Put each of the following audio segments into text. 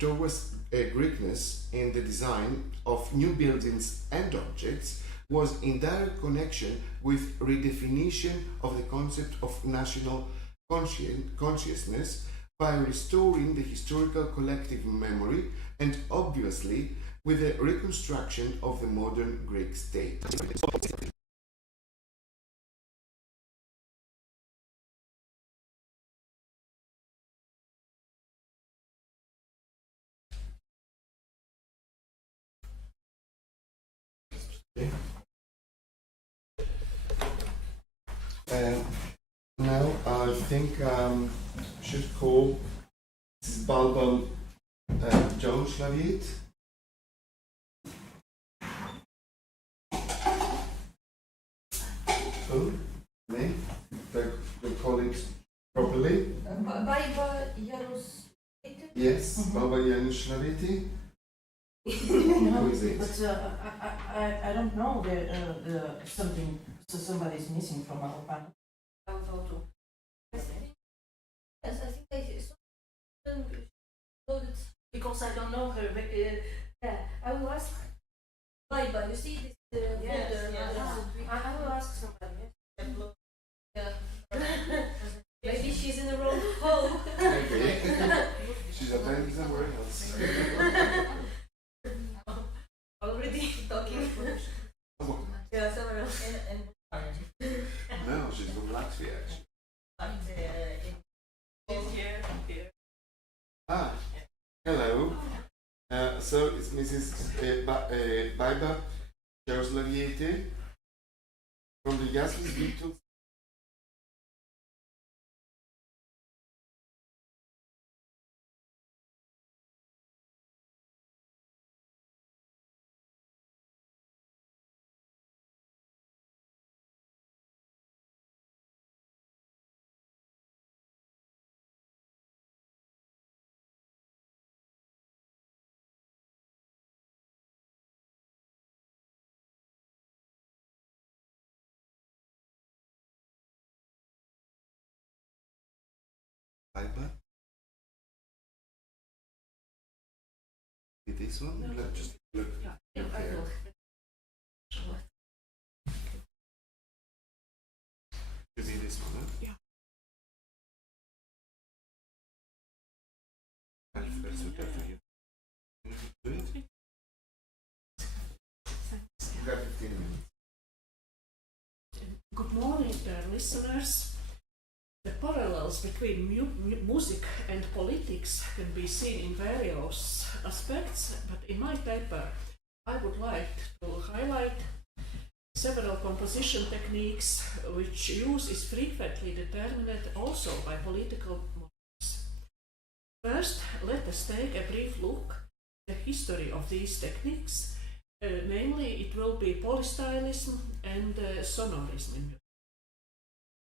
towards Greekness in the design of new buildings and objects was in direct connection with redefinition of the concept of national consciousness by restoring the historical collective memory and obviously with the reconstruction of the modern Greek state. Now I think we should call Mrs. Balbal Jones Laviet. So, name the colleagues properly. Balba Janus. Yes, Balba Janus Laviti. Who is it? But I don't know something. So somebody is missing from our panel. Photo. Yes, I think I saw it because I don't know her. Yeah, I will ask. Balba, you see this? Yes, I will ask somebody. Yeah. Maybe she's in the wrong hole. Maybe. She's attending somewhere else. Already talking. Yeah, somewhere else. No, she's from Latvia actually. Here. Ah, hello. So it's Mrs. Baiba Jaroslaviete from the Jasmine Beatles. Baiba? This one? No. Look, just look. Yeah, Look I there. will. Should be this one, huh? Yeah. That's okay for you. Can you do it? You got 15 minutes. Good morning, dear listeners. The parallels between music and politics can be seen in various aspects, but in my paper I would like to highlight several composition techniques which use is frequently determined also by political motives. First, let us take a brief look at the history of these techniques. Namely, it will be polystylism and sonorism in music.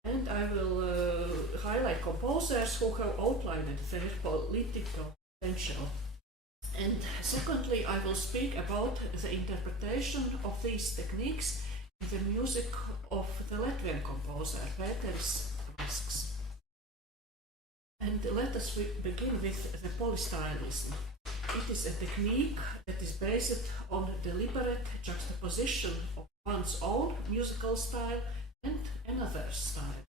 And I will highlight composers who have outlined their political potential. And secondly, I will speak about the interpretation of these techniques in the music of the Latvian composer Pēteris Rasks. And let us begin with the polystylism. It is a technique that is based on deliberate juxtaposition of one's own musical style and another style.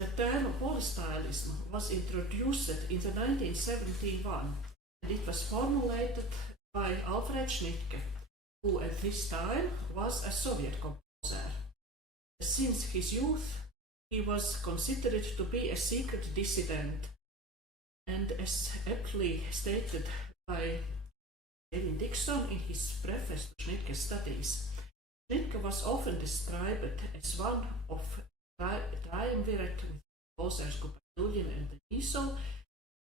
The term polystylism was introduced in 1971 and it was formulated by Alfred Schnittke, who at this time was a Soviet composer. Since his youth, he was considered to be a secret dissident, and as aptly stated by David Dixon in his preface to Schnittke's studies, Schnittke was often described as one of triumvirate with composers Gubadullin and Denisov.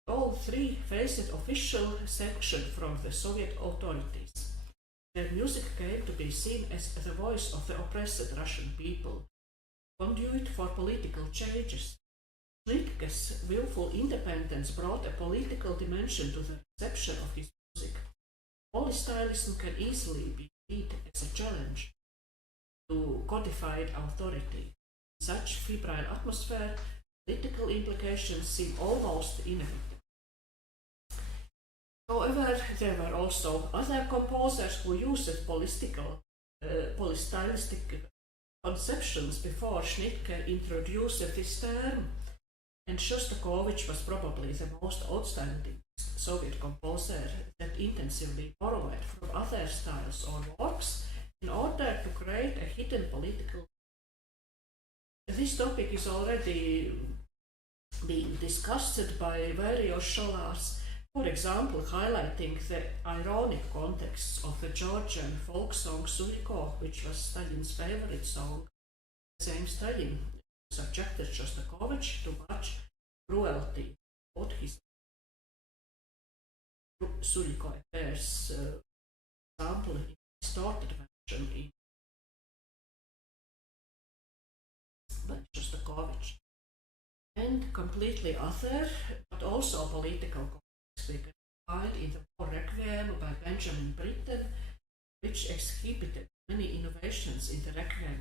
All three faced official sanction from the Soviet authorities. Their music came to be seen as the voice of the oppressed Russian people, conduit for political changes. Schnittke's willful independence brought a political dimension to the reception of his music. Polystylism can easily be viewed as a challenge to codified authority. In such febrile atmosphere, political implications seem almost inevitable. However, there were also other composers who used polystylistic conceptions before Schnittke introduced this term, and Shostakovich was probably the most outstanding Soviet composer that intensively borrowed from other styles or works in order to create a hidden political. This topic is already being discussed by various scholars, for example, highlighting the ironic context of the Georgian folk song Suliko, which was Stalin's favorite song. The same Stalin subjected Shostakovich to much cruelty, both his Suliko appears example in distorted version by Shostakovich. And completely other, but also political context we can find in the War Requiem by Benjamin Britten, which exhibited many innovations in the Requiem.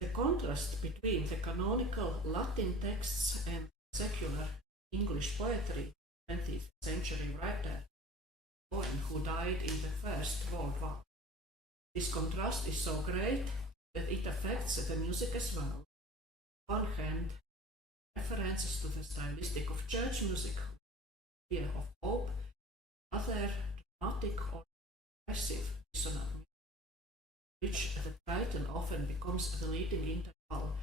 The contrast between the canonical Latin texts and secular English poetry, 20th century writer, who died in the First World War. This contrast is so great that it affects the music as well. On one hand, references to the stylistic of church music, fear of hope, other dramatic or aggressive dissonant music, which the Triton often becomes the leading interval.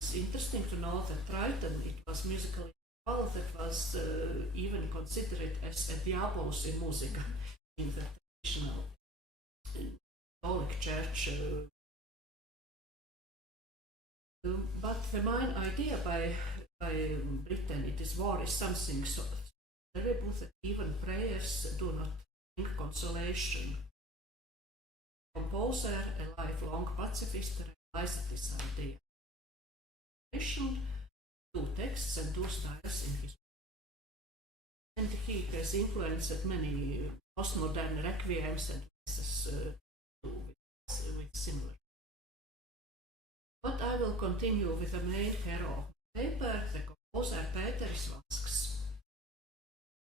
It's interesting to know that Triton, it was musical interval that was even considered as a diabolos in musica in the traditional Catholic Church. But the main idea by Britain, it is war is something so terrible that even prayers do not bring consolation. Composer, a lifelong pacifist, realized this idea. Two texts and two styles in his work. And he has influenced many postmodern requiems and pieces with similar. But I will continue with the main hero. Paper, the composer Pēteris Vasks.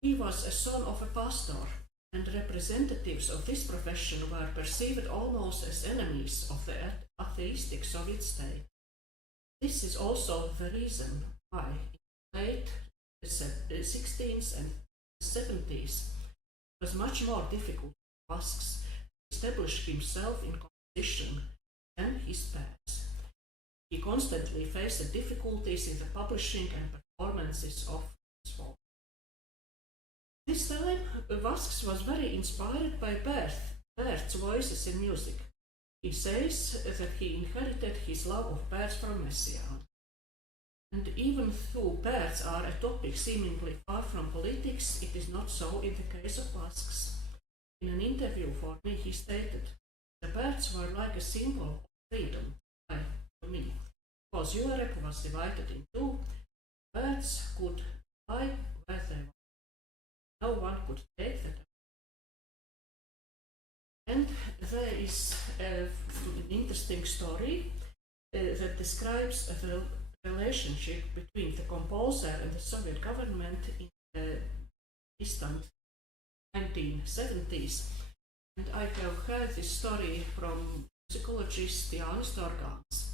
He was a son of a pastor, and representatives of this profession were perceived almost as enemies of the atheistic Soviet state. This is also the reason why in the late 16th and 70s it was much more difficult for Vasks to establish himself in composition than his peers. He constantly faced the difficulties in the publishing and performances of his work. This time, Vasks was very inspired by Bärt's voices in music. He says that he inherited his love of Bärts from Messiaen. And even though Bärts are a topic seemingly far from politics, it is not so in the case of Vasks. In an interview for me, he stated, the Bärts were like a symbol of freedom. To me, because Europe was divided in two, birds could fly where they wanted. No one could take that. And there is an interesting story that describes the relationship between the composer and the Soviet government in the distant 1970s. And I have heard this story from musicologist Jānis Torgāns.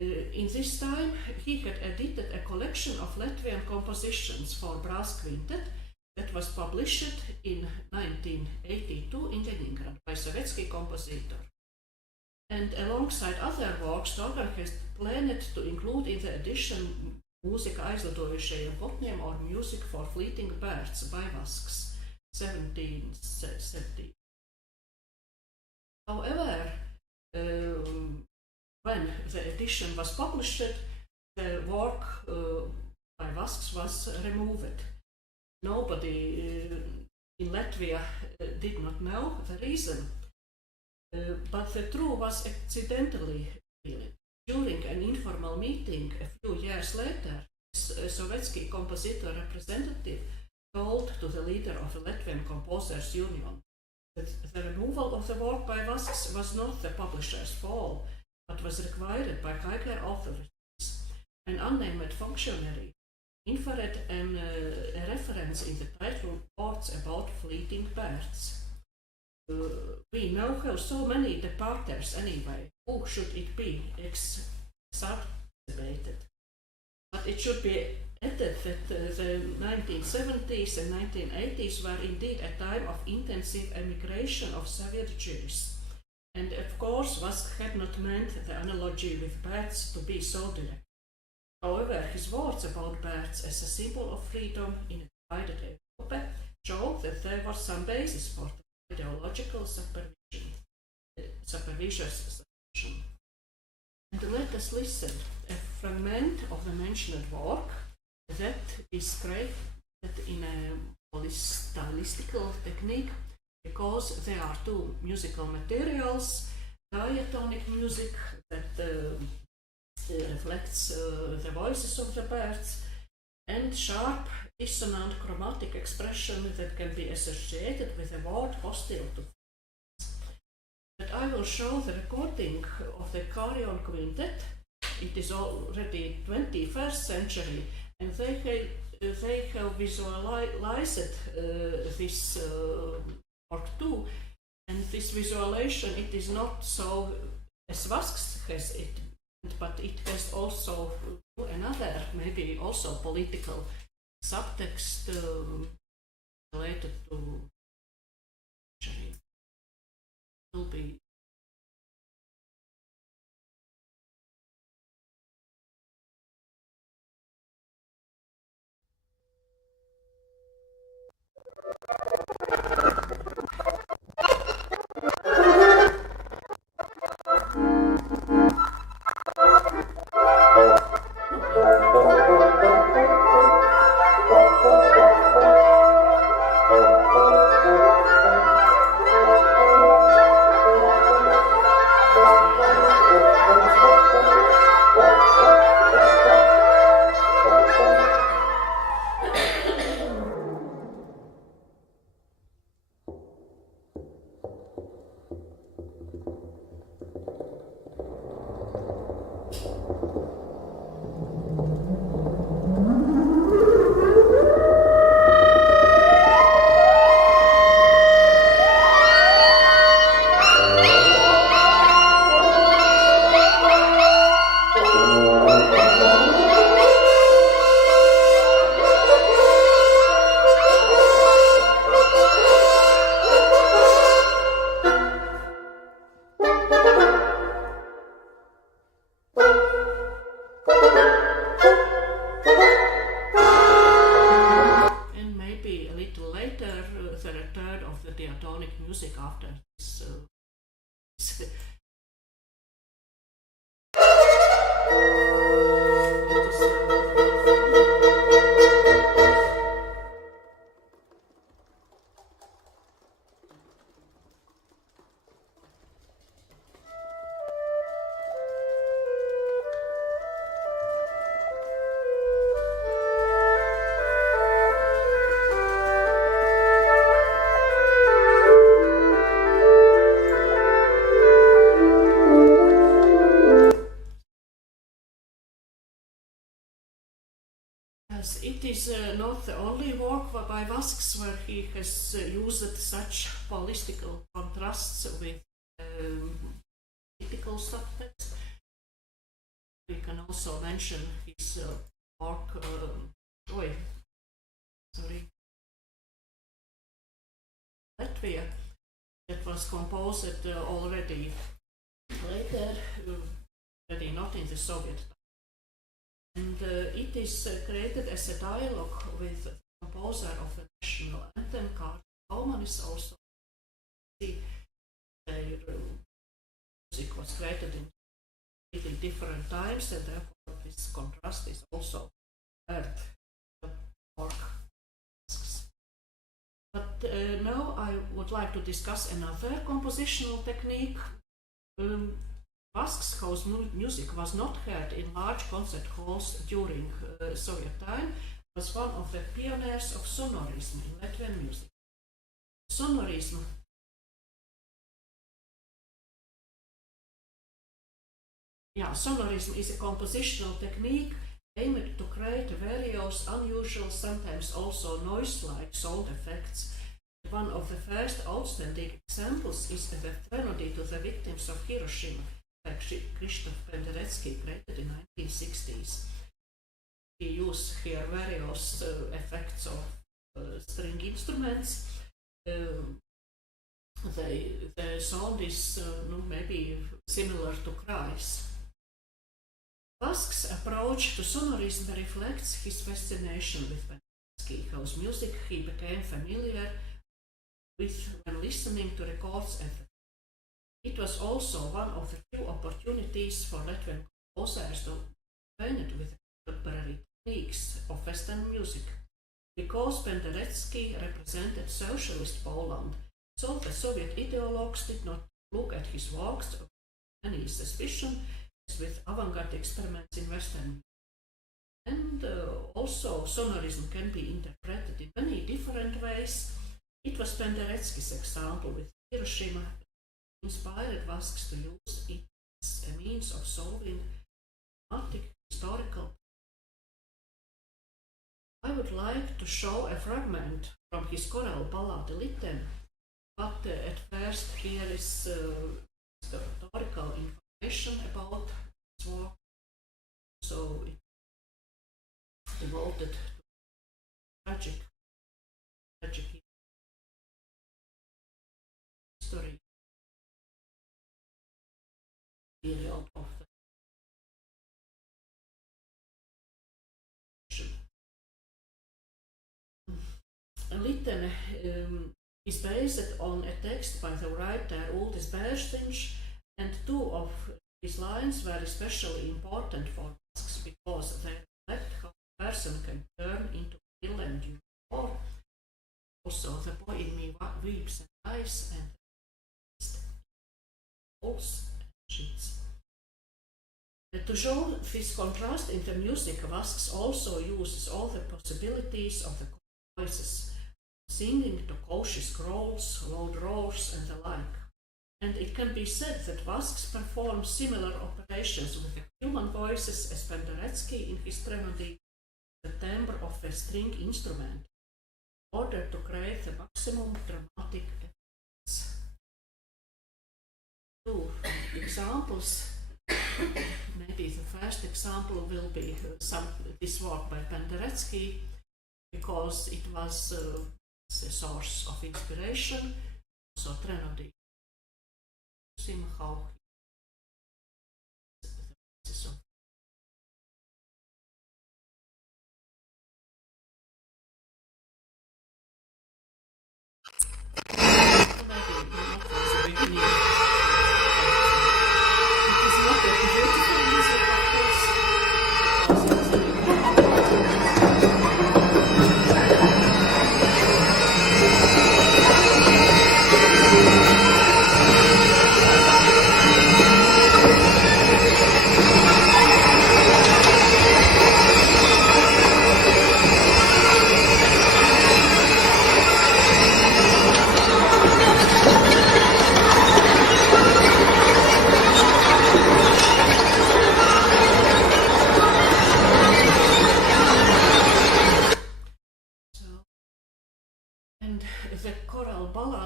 In this time, he had edited a collection of Latvian compositions for brass quintet that was published in 1982 in Leningrad by Sovietsky compositor. And alongside other works, Torgāns has planned to include in the edition Mūzika aizlidojušajiem putniem or Music for Fleeting Birds by Vasks, 1770. However, when the edition was published, the work by Vasks was removed. Nobody in Latvia did not know the reason, but the truth was accidentally revealed. During an informal meeting a few years later, a Sovietsky compositor representative told to the leader of the Latvian Composers Union that the removal of the work by Vasks was not the publisher's fault, but was required by higher authorities. An unnamed functionary infrared and a reference in the title words about fleeting birds. We now have so many departures anyway. Who should it be exacerbated? But it should be added that the 1970s and 1980s were indeed a time of intensive emigration of Soviet Jews. And of course, Vask had not meant the analogy with birds to be so direct. However, his words about birds as a symbol of freedom in a divided Europe show that there was some basis for the ideological supervision. And let us listen a fragment of the mentioned work that is created in a stylistical technique, because there are two musical materials: diatonic music that reflects the voices of the birds, and sharp, dissonant, chromatic expression that can be associated with a word hostile to birds. But I will show the recording of the Carillon Quintet. It is already 21st century, and they have visualized this work too. And this visualization, it is not so as Vask has it, but it has also another, maybe also political subtext related to will be music after this. It is not the only work by Vasks where he has used such political contrasts with political subtext. We can also mention his work, Latvia, that was composed already later, already not in the Soviet time. And it is created as a dialogue with the composer of the national anthem. Karl Baumann is also the music was created in really different times, and therefore this contrast is also heard in the work. But now I would like to discuss another compositional technique. Vask's house music was not heard in large concert halls during Soviet time. It was one of the pioneers of sonorism in Latvian music. Sonorism is a compositional technique aimed to create various unusual, sometimes also noise-like sound effects. One of the first outstanding examples is the threnody to the victims of Hiroshima by Krzysztof Penderecki, created in 1960s. We use here various effects of string instruments. The sound is maybe similar to cries. Vasque's approach to sonorism reflects his fascination with Penderecki, whose music he became familiar with when listening to records at the time. It was also one of the few opportunities for Latvian composers to be acquainted with the contemporary techniques of Western music. Because Penderecki represented socialist Poland, so the Soviet ideologues did not look at his works with any suspicion as with avant-garde experiments in Western music. And also sonorism can be interpreted in many different ways. It was Penderecki's example with Hiroshima that inspired Vasquez to use it as a means of solving dramatic historical. I would like to show a fragment from his choral ballad Litten, but at first here is historical information about his work, so it's devoted to tragic history period of the Litten is based on a text by the writer Uldis Bērziņš, and two of his lines were especially important for Vasquez because they reflect how a person can turn into a villain during war. Also, the boy in me weeps and dies, and walls and sheets. To show this contrast in the music, Vasquez also uses all the possibilities of the voices, singing to cautious growls, loud roars, and the like. And it can be said that Vasquez performs similar operations with the human voices as Penderecki in his threnody, the timbre of a string instrument, in order to create the maximum dramatic effects. Two examples. Maybe the first example will be this work by Penderecki, because it was the source of inspiration. So threnody. How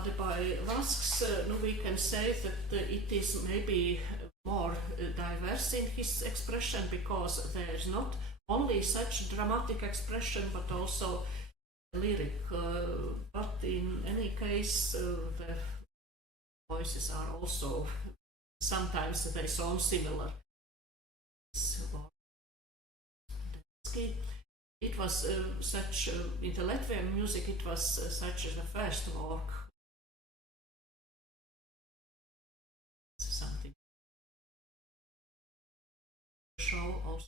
the voices of it is maybe more diverse in his expression, because there is not only such dramatic expression but also lyric. But in any case, the voices are also sometimes they sound similar. It was such in the Latvian music. It was such the first work. Something show also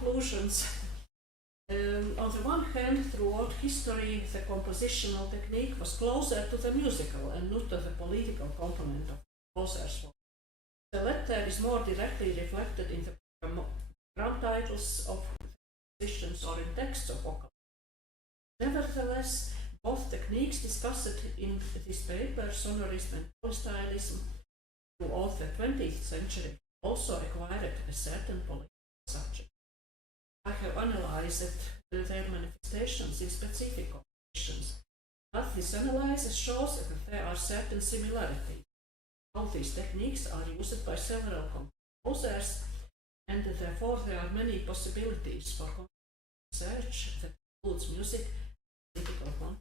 conclusions. On the one hand, throughout history, the compositional technique was closer to the musical and not to the political component of composers' work. The latter is more directly reflected in the program titles of compositions or in texts of vocal. Nevertheless, both techniques discussed in this paper, sonorism and polystylism, throughout the 20th century, also acquired a certain political subject. I have analyzed their manifestations in specific compositions, but this analysis shows that there are certain similarities. How these techniques are used by several composers, and therefore there are many possibilities for research that includes music, political content.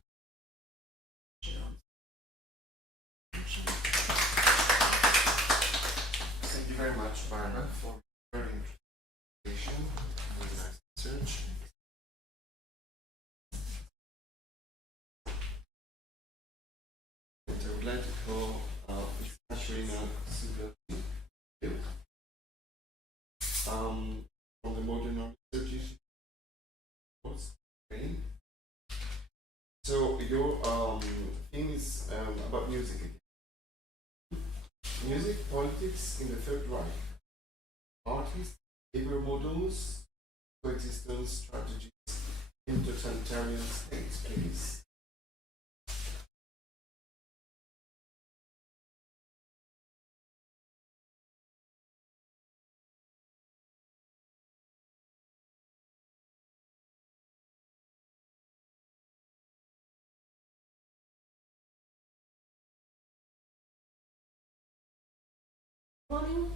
Thank you very much, Barbara, for very interesting presentation. Very nice research. And I would like to call Katarina from the Modern Research Institute. So your theme is about music again. Music, politics in the Third Reich. Artists, behavior models, coexistence strategies in totalitarian states, please. Morning.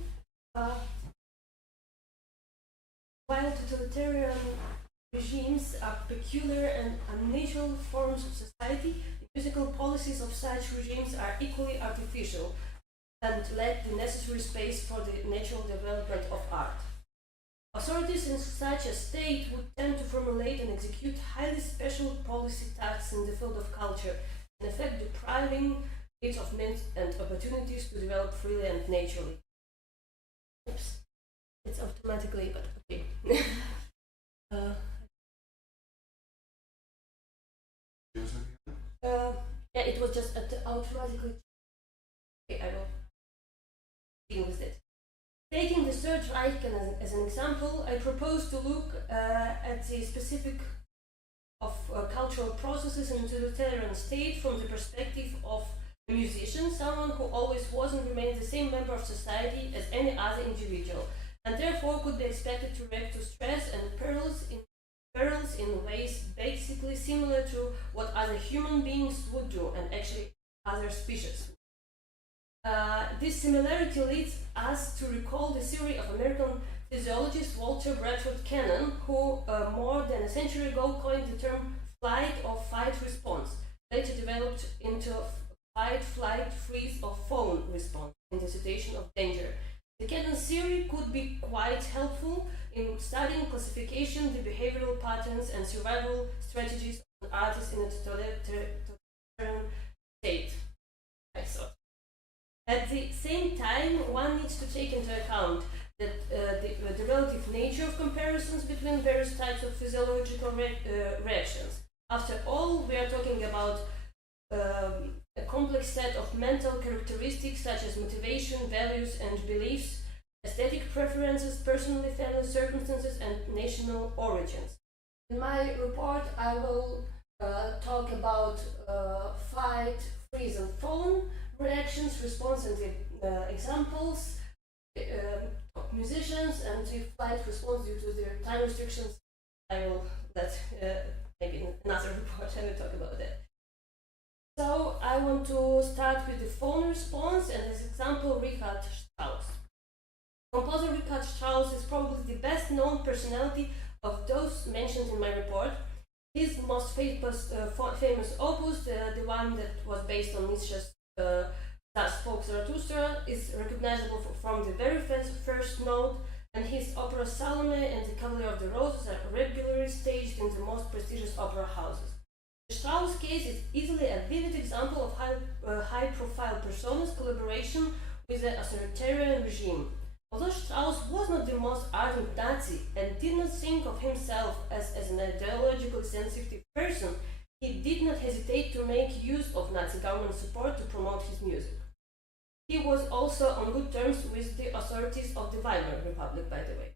While totalitarian regimes are peculiar and unnatural forms of society, the musical policies of such regimes are equally artificial and lack the necessary space for the natural development of art. Authorities in such a state would tend to formulate and execute highly special policy tasks in the field of culture, in effect depriving it of means and opportunities to develop freely and naturally. Oops, it's automatically, but okay. Yeah, it was just automatically. Okay, I will deal with it. Taking the Third Reich as an example, I propose to look at the specific of cultural processes in a totalitarian state from the perspective of a musician, someone who always was and remained the same member of society as any other individual, and therefore could be expected to react to stress and perils in ways basically similar to what other human beings would do, and actually other species. This similarity leads us to recall the theory of American physiologist Walter Bradford Cannon, who more than a century ago coined the term flight or fight response, later developed into fight, flight, freeze, or fawn response in the situation of danger. The Cannon theory could be quite helpful in studying classification, the behavioral patterns, and survival strategies of artists in a totalitarian state, I thought. At the same time, one needs to take into account that the relative nature of comparisons between various types of physiological reactions. After all, we are talking about a complex set of mental characteristics such as motivation, values and beliefs, aesthetic preferences, personal family circumstances, and national origins. In my report, I will talk about fight, freeze, and fawn reactions, response, and the examples of musicians, and the flight response due to their time restrictions. I will let maybe in another report I will talk about that. So I want to start with the fawn response, and as example Richard Strauss. Composer Richard Strauss is probably the best known personality of those mentioned in my report. His most famous opus, the one that was based on Nietzsche's Thus Spoke Zarathustra, is recognizable from the very first note, and his opera Salome and the Cavalier of the Roses are regularly staged in the most prestigious opera houses. The Strauss case is easily a vivid example of high-profile personas' collaboration with the authoritarian regime. Although Strauss was not the most ardent Nazi and did not think of himself as an ideologically sensitive person, he did not hesitate to make use of Nazi government support to promote his music. He was also on good terms with the authorities of the Weimar Republic, by the way.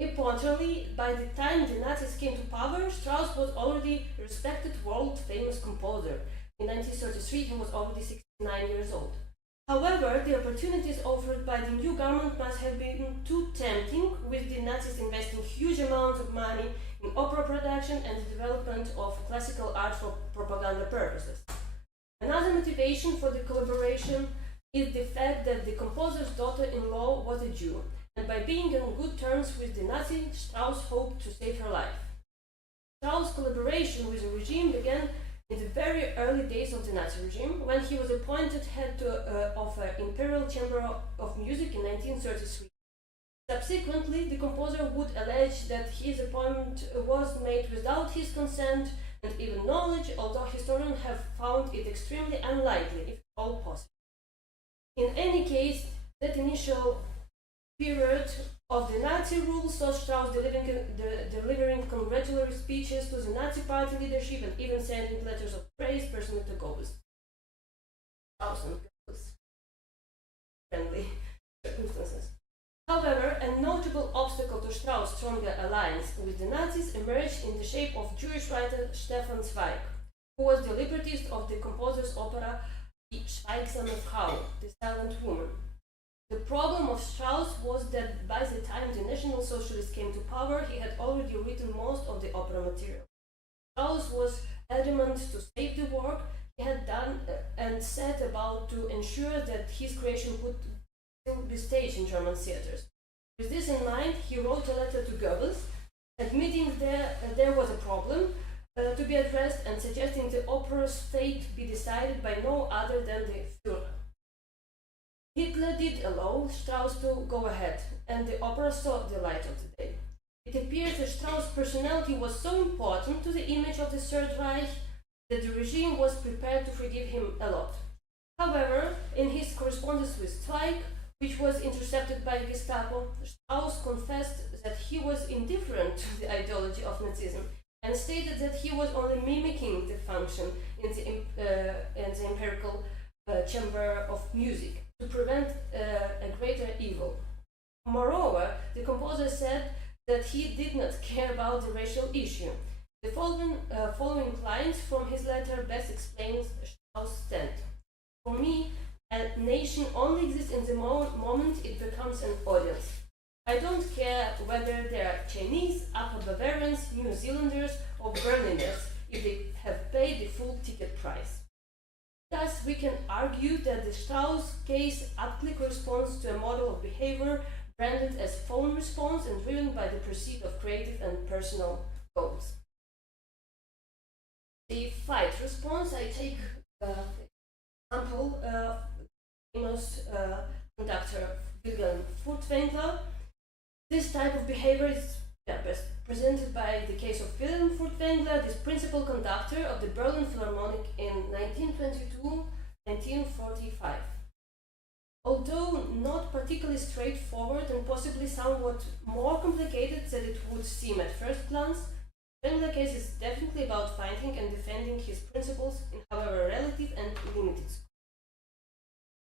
Importantly, by the time the Nazis came to power, Strauss was already a respected world-famous composer. In 1933, he was already 69 years old. However, the opportunities offered by the new government must have been too tempting, with the Nazis investing huge amounts of money in opera production and the development of classical art for propaganda purposes. Another motivation for the collaboration is the fact that the composer's daughter-in-law was a Jew, and by being on good terms with the Nazis, Strauss hoped to save her life. Strauss' collaboration with the regime began in the very early days of the Nazi regime, when he was appointed head of an Imperial Chamber of Music in 1933. Subsequently, the composer would allege that his appointment was made without his consent and even knowledge, although historians have found it extremely unlikely, if at all possible. In any case, that initial period of the Nazi rule saw Strauss delivering congratulatory speeches to the Nazi party leadership and even sending letters of praise personally to Goebbels. Strauss and Goebbels. Friendly circumstances. However, a notable obstacle to Strauss' stronger alliance with the Nazis emerged in the shape of Jewish writer Stefan Zweig, who was the librettist of the composer's opera Die Schweigsame Frau, The Silent Woman. The problem of Strauss was that by the time the National Socialists came to power, he had already written most of the opera material. Strauss was adamant to save the work he had done and set about to ensure that his creation would still be staged in German theaters. With this in mind, he wrote a letter to Goebbels, admitting there was a problem to be addressed and suggesting the opera's fate be decided by no other than the Führer. Hitler did allow Strauss to go ahead, and the opera saw the light of the day. It appears that Strauss' personality was so important to the image of the Third Reich that the regime was prepared to forgive him a lot. However, in his correspondence with Zweig, which was intercepted by Gestapo, Strauss confessed that he was indifferent to the ideology of Nazism and stated that he was only mimicking the function in the Imperial Chamber of Music to prevent a greater evil. Moreover, the composer said that he did not care about the racial issue. The following lines from his letter best explains Strauss' stand. For me, a nation only exists in the moment it becomes an audience. I don't care whether they are Chinese, Upper Bavarians, New Zealanders, or Berliners, if they have paid the full ticket price. Thus, we can argue that the Strauss case aptly corresponds to a model of behavior branded as phone response and driven by the pursuit of creative and personal goals. The fight response, I take example famous conductor Wilhelm Furtwängler. This type of behavior is best presented by the case of Wilhelm Furtwängler, this principal conductor of the Berlin Philharmonic in 1922-1945. Although not particularly straightforward and possibly somewhat more complicated than it would seem at first glance, Furtwängler's case is definitely about finding and defending his principles in however relative and limited scope.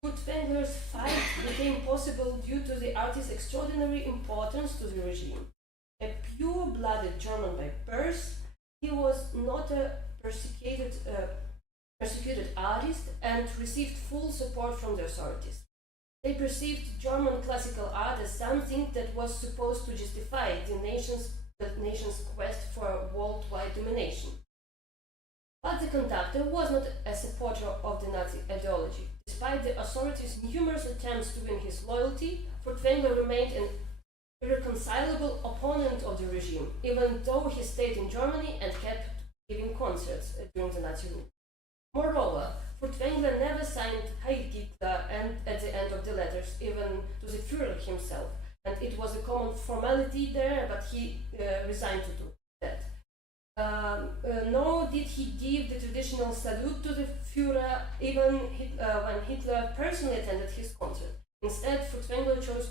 Furtwängler's fight became possible due to the artist's extraordinary importance to the regime. A pure-blooded German by birth, he was not a persecuted artist and received full support from the authorities. They perceived German classical art as something that was supposed to justify the nation's quest for worldwide domination. But the conductor was not a supporter of the Nazi ideology. Despite the authorities' numerous attempts to win his loyalty, Furtwängler remained an irreconcilable opponent of the regime, even though he stayed in Germany and kept giving concerts during the Nazi rule. Moreover, Furtwängler never signed Heil Hitler and at the end of the letters, even to the Führer himself, and it was a common formality there, but he resigned to do that. Nor did he give the traditional salute to the Führer even when Hitler personally attended his concert. Instead, Furtwängler chose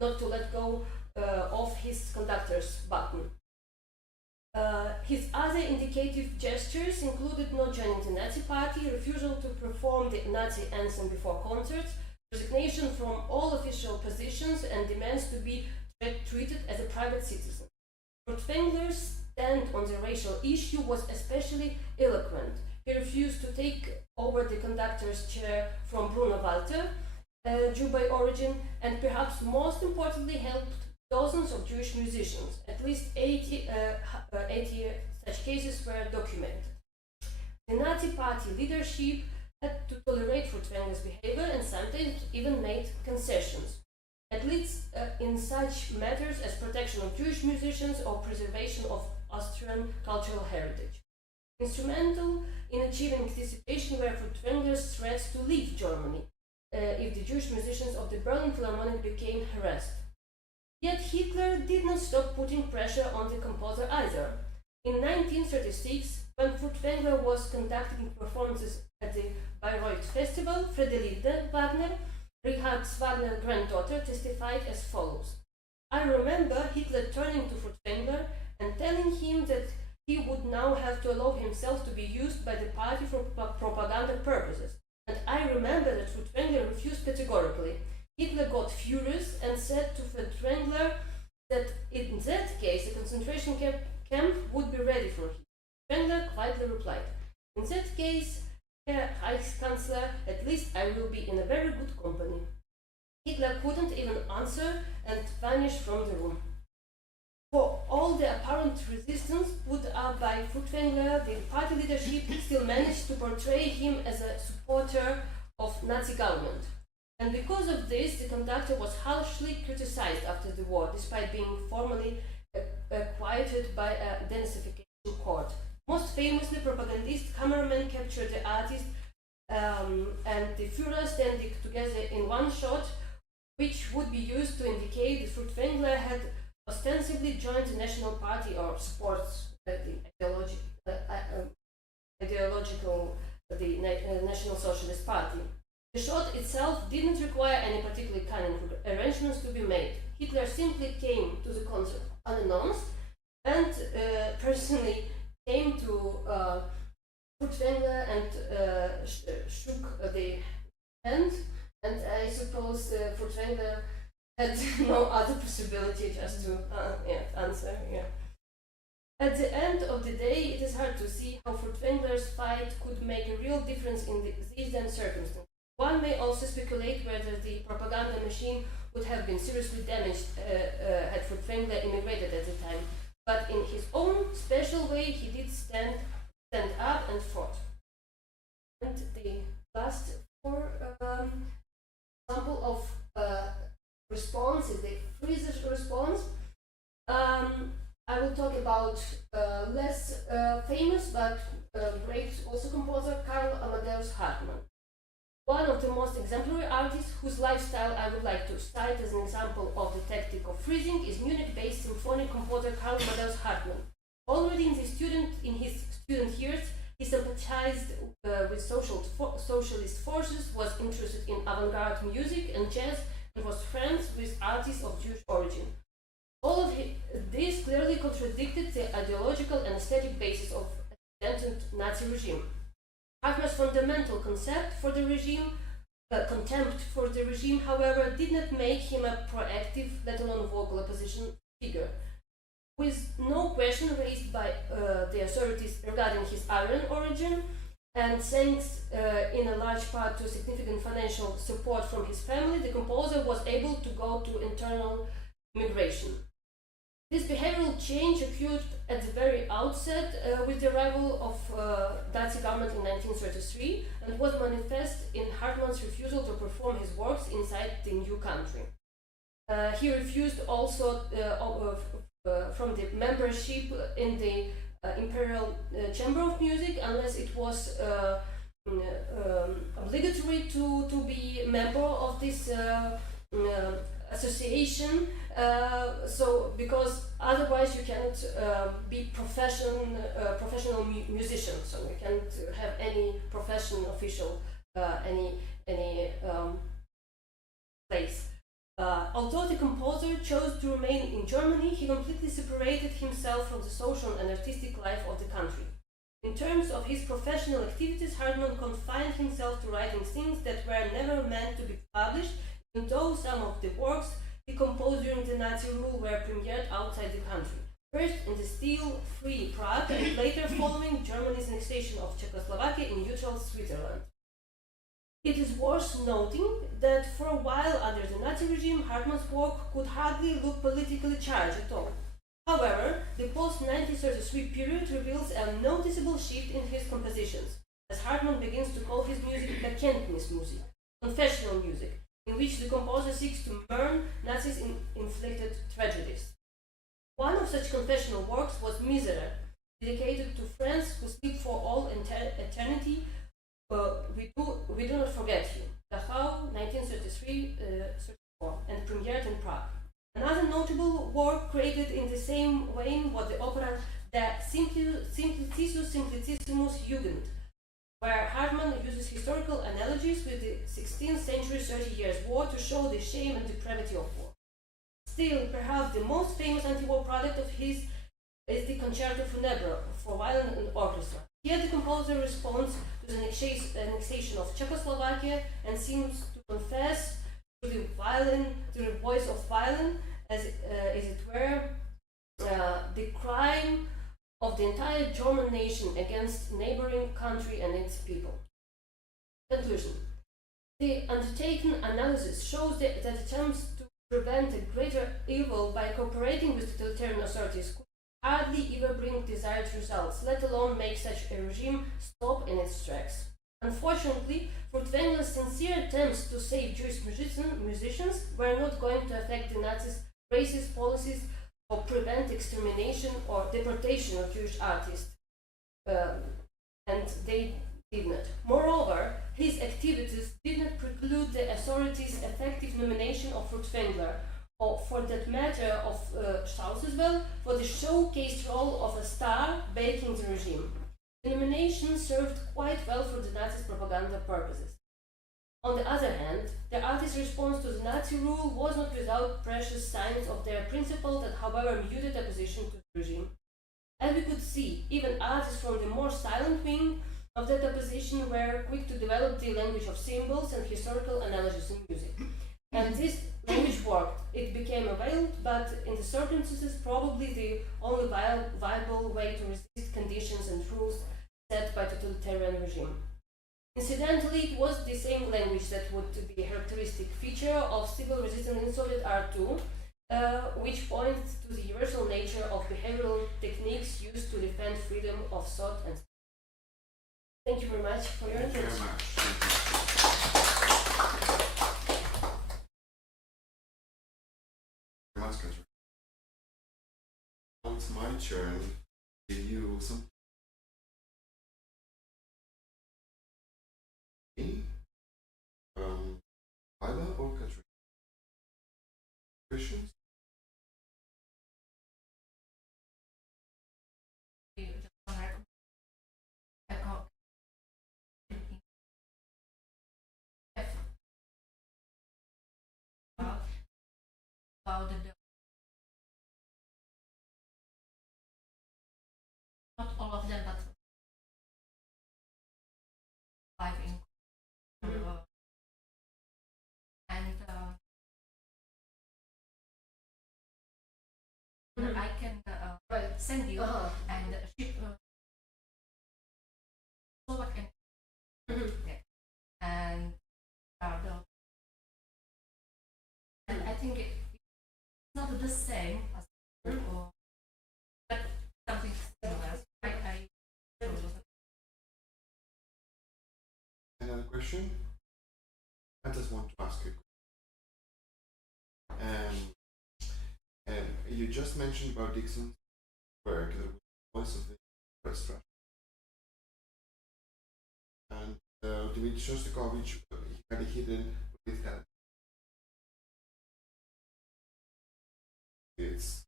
not to let go of his conductor's button. His other indicative gestures included not joining the Nazi party, refusal to perform the Nazi anthem before concerts, resignation from all official positions, and demands to be treated as a private citizen. Furtwängler's stand on the racial issue was especially eloquent. He refused to take over the conductor's chair from Bruno Walter, Jew by origin, and perhaps most importantly helped dozens of Jewish musicians. At least 80 such cases were documented. The Nazi party leadership had to tolerate Furtwängler's behavior and sometimes even made concessions, at least in such matters as protection of Jewish musicians or preservation of Austrian cultural heritage. Instrumental in achieving this situation were Furtwängler's threats to leave Germany if the Jewish musicians of the Berlin Philharmonic became harassed. Yet Hitler did not stop putting pressure on the composer either. In 1936, when Furtwängler was conducting performances at the Bayreuth Festival, Friederike Wagner, Richard Wagner's granddaughter, testified as follows. I remember Hitler turning to Furtwängler and telling him that he would now have to allow himself to be used by the party for propaganda purposes. And I remember that Furtwängler refused categorically. Hitler got furious and said to Furtwängler that in that case a concentration camp would be ready for him. Furtwängler quietly replied, in that case, Herr Reichskanzler, at least I will be in a very good company. Hitler couldn't even answer and vanished from the room. For all the apparent resistance put up by Furtwängler, the party leadership still managed to portray him as a supporter of Nazi government. And because of this, the conductor was harshly criticized after the war, despite being formally quieted by a denazification court. Most famously, propagandist cameramen captured the artist and the Führer standing together in one shot, which would be used to indicate that Furtwängler had ostensibly joined the National Party or supports the National Socialist Party. The shot itself didn't require any particularly cunning arrangements to be made. Hitler simply came to the concert unannounced and personally came to Furtwängler and shook the hand, and I suppose Furtwängler had no other possibility just to answer. Yeah. At the end of the day, it is hard to see how Furtwängler's fight could make a real difference in these then circumstances. One may also speculate whether the propaganda machine would have been seriously damaged had Furtwängler immigrated at the time. But in his own special way, he did stand up and fought. And the last example of response is the Fries's response. I will talk about less famous but great also composer Karl Amadeus Hartmann. One of the most exemplary artists whose lifestyle I would like to cite as an example of the tactic of freezing is Munich-based symphonic composer Karl Amadeus Hartmann. Already in his student years, he sympathized with socialist forces, was interested in avant-garde music and jazz, and was friends with artists of Jewish origin. All of this clearly contradicted the ideological and aesthetic basis of the Nazi regime. Hartmann's fundamental contempt for the regime, however, did not make him a proactive, let alone vocal opposition figure. With no question raised by the authorities regarding his Aryan origin, and thanks in a large part to significant financial support from his family, the composer was able to go to internal migration. This behavioral change occurred at the very outset with the arrival of Nazi government in 1933 and was manifest in Hartmann's refusal to perform his works inside the new country. He refused also from the membership in the Imperial Chamber of Music unless it was obligatory to be a member of this association, so because otherwise you cannot be professional musician, so you can't have any profession official any place. Although the composer chose to remain in Germany, he completely separated himself from the social and artistic life of the country. In terms of his professional activities, Hartmann confined himself to writing things that were never meant to be published, even though some of the works he composed during the Nazi rule were premiered outside the country. First in the still free Prague, and later following Germany's annexation of Czechoslovakia in neutral Switzerland. It is worth noting that for a while under the Nazi regime, Hartmann's work could hardly look politically charged at all. However, the post-1933 period reveals a noticeable shift in his compositions, as Hartmann begins to call his music Bekenntnismusik, confessional music, in which the composer seeks to mourn Nazis' inflicted tragedies. One of such confessional works was Misere, dedicated to friends who sleep for all eternity. We do not forget you. Dachau, 1933-34, and premiered in Prague. Another notable work created in the same vein was the opera De Simplicissimus Simplicissimus Jugend, where Hartmann uses historical analogies with the 16th century 30 Years' War to show the shame and depravity of war. Still, perhaps the most famous anti-war product of his is the Concerto Funebre for violin and orchestra. Here the composer responds to the annexation of Czechoslovakia and seems to confess to the voice of violin, as it were, the crime of the entire German nation against neighboring country and its people. Conclusion. The undertaken analysis shows that attempts to prevent a greater evil by cooperating with totalitarian authorities could hardly ever bring desired results, let alone make such a regime stop in its tracks. Unfortunately, Furtwängler's sincere attempts to save Jewish musicians were not going to affect the Nazis' racist policies or prevent extermination or deportation of Jewish artists, and they did not. Moreover, his activities did not preclude the authorities' effective nomination of Furtwängler, or for that matter of Strauss for the showcased role of a star baking the regime. The nomination served quite well for the Nazis' propaganda purposes. On the other hand, the artists' response to the Nazi rule was not without precious signs of their principled and however muted opposition to the regime. As we could see, even artists from the more silent wing of that opposition were quick to develop the language of symbols and historical analogies in music. And this language worked. It became a veiled, but in the circumstances probably the only viable way to resist conditions and rules set by the totalitarian regime. Incidentally, it was the same language that would be a characteristic feature of civil resistance in Soviet art too, which points to the universal nature of behavioral techniques used to defend freedom of thought and speech. Thank you very much for your attention. Thank you very much. Now it's my turn to give you some Ida or Katrina? Questions? About not all of them, but 5 in and I can send you and ship Slovak and I think it's not the same as but something similar. Another question? I just want to ask you. You just mentioned about Dixon's work, the voice of the orchestra. And Dmitry Shostakovich had a hidden political. It's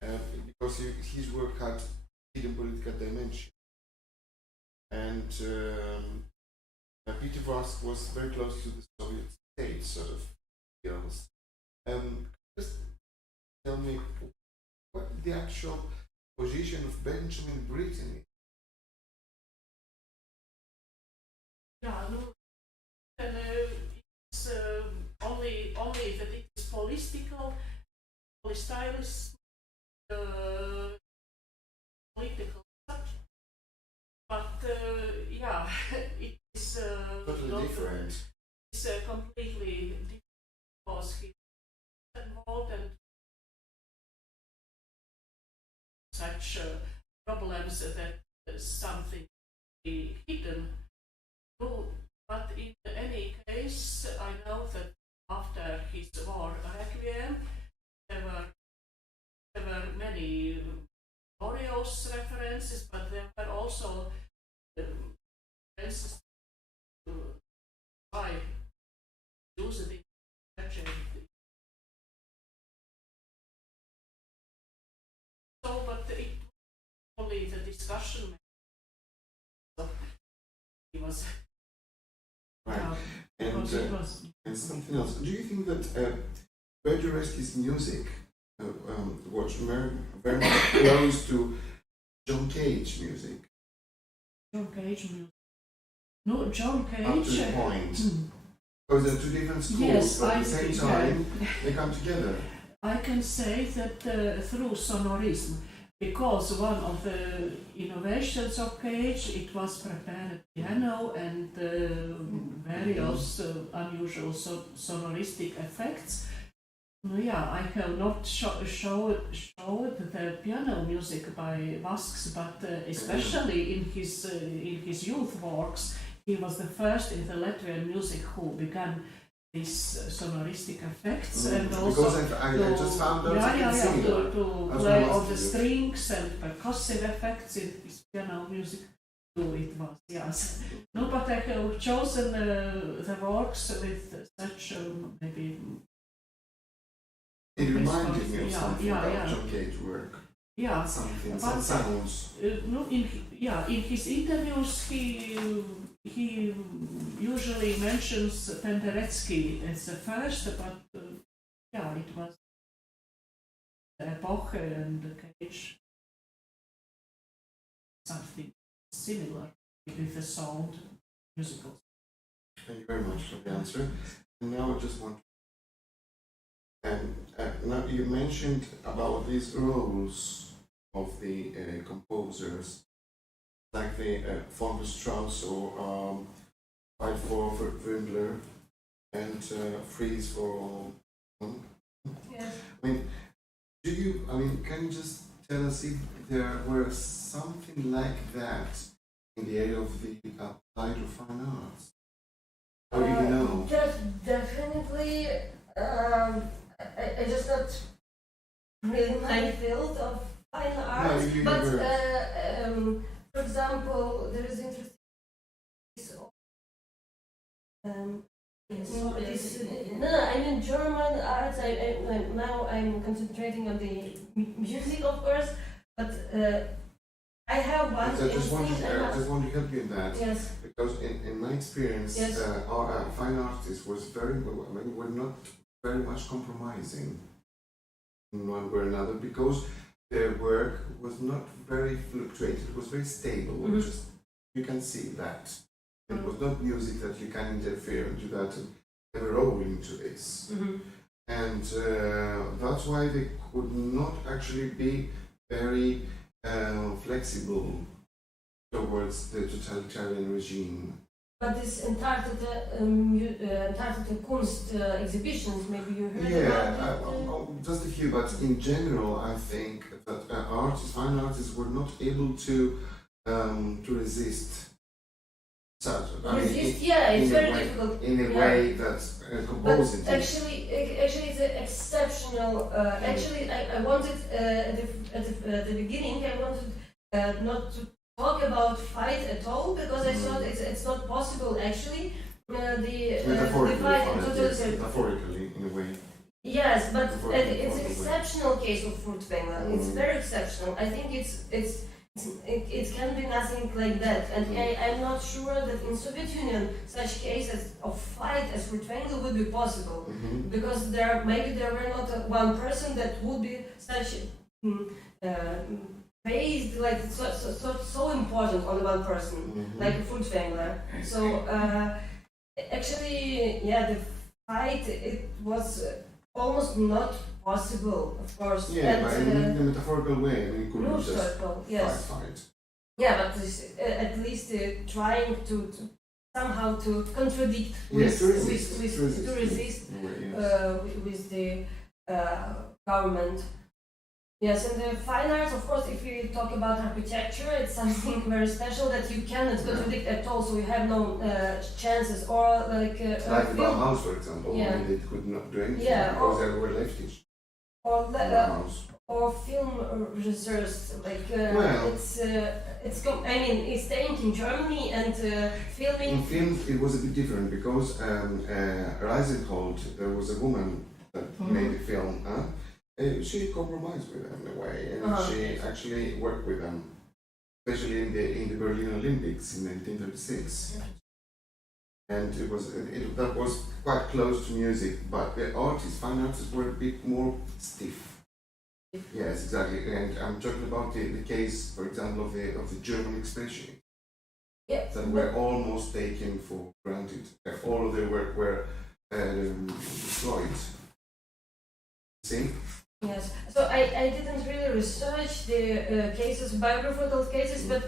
because his work had hidden political dimension. And Peter Voss was very close to the Soviets. state sort of feels. Just tell me what the actual position of Benjamin Britten is. Yeah, no, and it's only that it is political, stylist, political subject. But yeah, it is Totally different. It's completely different because he's involved and such problems that something be hidden. No, but in any case, I know that after his war requiem, there were many glorious references, but there were also references to why use it in tragedy. So, but it only the discussion. So he was. Right. Yeah, And, because it was. and something else. Do you think that Bergerowski's music was very much close to John Cage music? John Cage music. No, John Cage. Up to the point. Because they're two different schools, Yes, but at I the same see, time, they come together. I can say that through sonorism, because one of the innovations of Cage, it was prepared piano and various unusual sonoristic effects. Yeah, I have not showed the piano music by Vasks, but especially in his youth works, he was the first in the Latvian music who began these sonoristic effects and also Because I just found out to play on the strings and percussive effects in his piano music too. It was, yes. No, but I have chosen the works with such maybe. It reminded me of Yeah, something yeah, about yeah. John Cage work. Yeah, Something, but, some sounds. no, in his interviews he usually mentions Penderecki as the first, but yeah, it was the Epoche and the Cage, something similar with the sound, musical. Thank you very much for the answer. And now I just want now you mentioned about these roles of the composers, like the von Strauss or Fight for Wendler and Freeze for. Yes. Can you just tell us if there were something like that in the area of the applied or fine arts? How do you know? Definitely. I just not really my field of fine arts, you but were. for example, there is interesting. I mean German arts. Now I'm concentrating on the music, of course, but I have one. I just want to help you in that. Yes. Because in my experience, Yes. our fine artists were not very much compromising in one way or another, because their work was not very fluctuated. It was very stable. Just you can see that. It was not music that you can interfere and do that and have a role into this. And that's why they could not actually be very flexible towards the totalitarian regime. But this Entartete Kunst exhibitions, maybe you heard Yeah, about it? just a few, but in general, I think that fine artists were not able to resist such. It's very difficult. In a way that composing. But actually, it's an exceptional. Actually, I wanted at the beginning. I wanted not to talk about fight at all, because I thought it's not possible. Actually, the fight metaphorically in a way. Yes, but it's an exceptional case of Furtwängler. It's very exceptional. I think it's it can be nothing like that, and I'm not sure that in Soviet Union such cases of fight as fruit triangle would be possible, because maybe there were not one person that would be such based like so important on one person like a fruit triangle. So actually, yeah, the fight it was almost not possible, of course. Yeah, and, but in a metaphorical way, I mean, it could be just circle, yes. fight. Yeah, but at least trying to somehow to contradict with to resist with the government. Yes, and the fine arts, of course, if we talk about architecture, it's something very special that you cannot contradict at all, so you have no chances, or like the Bauhaus, for example, they could not do anything because they were leftish. Or film regisseurs, like it's staying in Germany and filming. In films, it was a bit different because Reisenholt, there was a woman that made the film. She compromised with them in a way, and she actually worked with them, especially in the Berlin Olympics in 1936. And that was quite close to music, but the fine artists were a bit more stiff. Yes, exactly. And I'm talking about the case, for example, of the German expressionists that were almost taken for granted. All of their work were destroyed. See? Yes. So I didn't really research the cases, biographical cases, but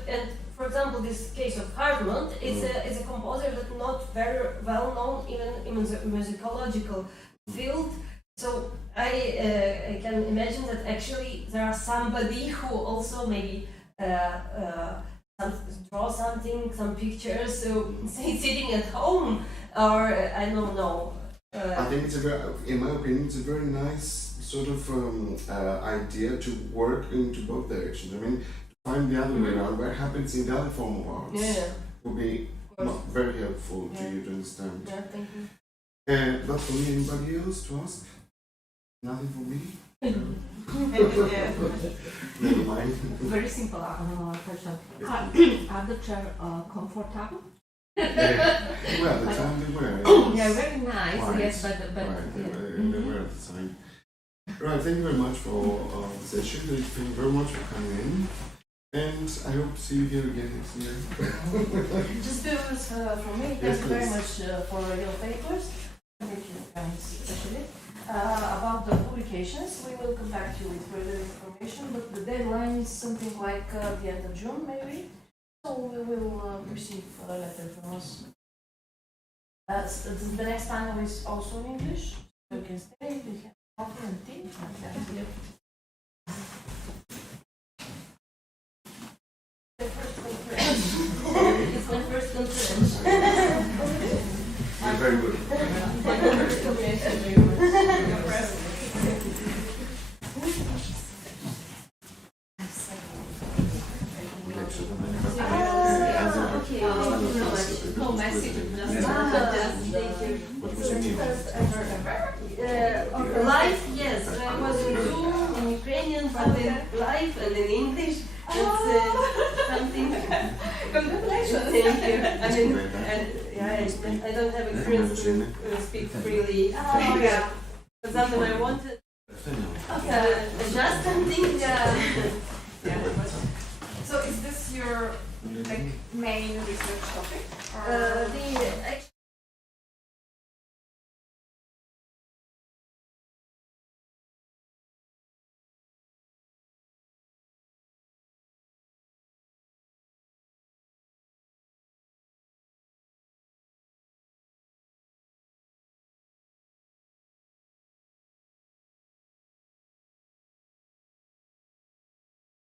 for example, this case of Hartmut is a composer that's not very well known even in the musicological field. So I can imagine that actually there are somebody who also maybe draw something, some pictures, so sitting at home, or I don't know. I think in my opinion, it's a very nice sort of idea to work into both directions. I mean, to find the other way around, what happens in the other form of arts would be very helpful to you to understand. Yeah, thank you. But for me, anybody else to ask? Nothing for me? Never mind. Very simple question. Are the chair comfortable? Well, the time they were. Yeah, very nice. Right. Yes, but They were at the time. Right, thank you very much for the session. Thank you very much for coming in. And I hope to see you here again next year. Just two words from me. Thank you very much for your papers. Thank you, especially. About the publications, we will come back to you with further information, but the deadline is something like the end of June, maybe. So we will receive a letter from us. The next panel is also in English. You can stay, we have coffee and tea. It's my first conference. You're very good. no message. Live, yes. I was in Zoom, in Ukrainian, but in live and in English. It's something. Congratulations. Thank you. I don't have experience to speak freely. For example, I wanted adjust something. So is this your main research topic?